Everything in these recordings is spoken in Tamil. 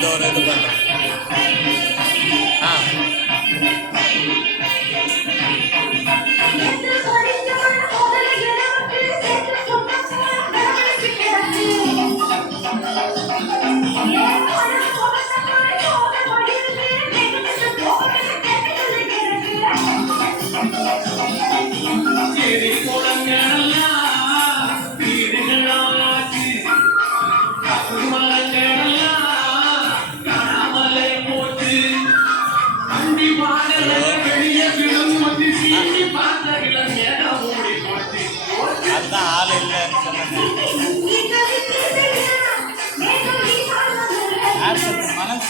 சார் இதோ ஒரு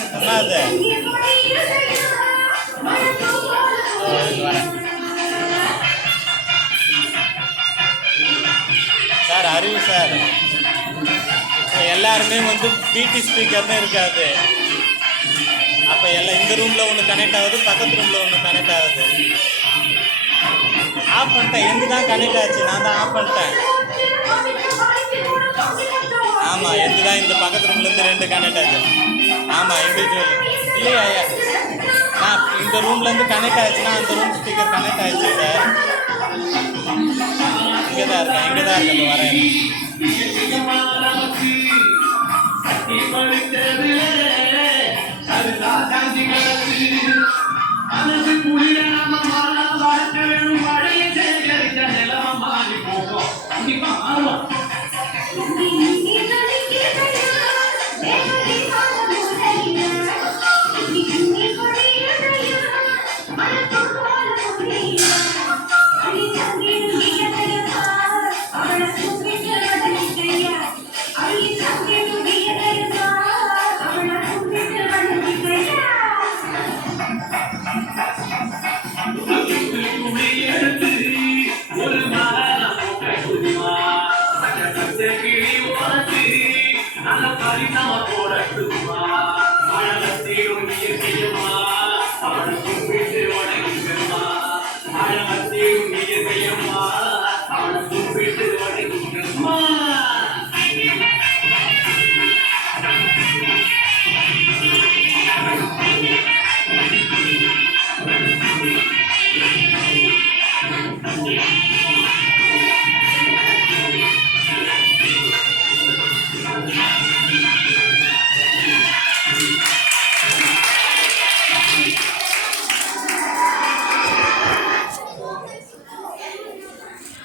சொல்றது இது சார் அறிவு சார் இப்போ எல்லாருமே வந்து பிடி ஸ்பீக்கர்னு இருக்காது. அப்போ எல்லாம் இந்த ரூமில் ஒன்று கனெக்ட் ஆகுது பக்கத்து ரூமில் ஒன்று கனெக்ட் ஆகுது. ஆஃப் பண்ணிட்டேன். எந்த தான் கனெக்ட் ஆச்சு. நான் தான் ஆஃப் பண்ணிட்டேன். ஆமாம் எந்த தான் இந்த பக்கத்து ரூம்லேருந்து ரெண்டு கனெக்ட் ஆச்சு. ஆமாம் இண்டிவிஜுவல் இல்லையா ஐயா? நான் இந்த ரூம்லேருந்து கனெக்ட் ஆச்சுன்னா அந்த ரூம் ஸ்பீக்கர் கனெக்ட் ஆயிடுச்சு சார் இங்கே தான் இருக்கேன் இங்கே தான் இருக்கேன் வரேன் அது Marina, what I do.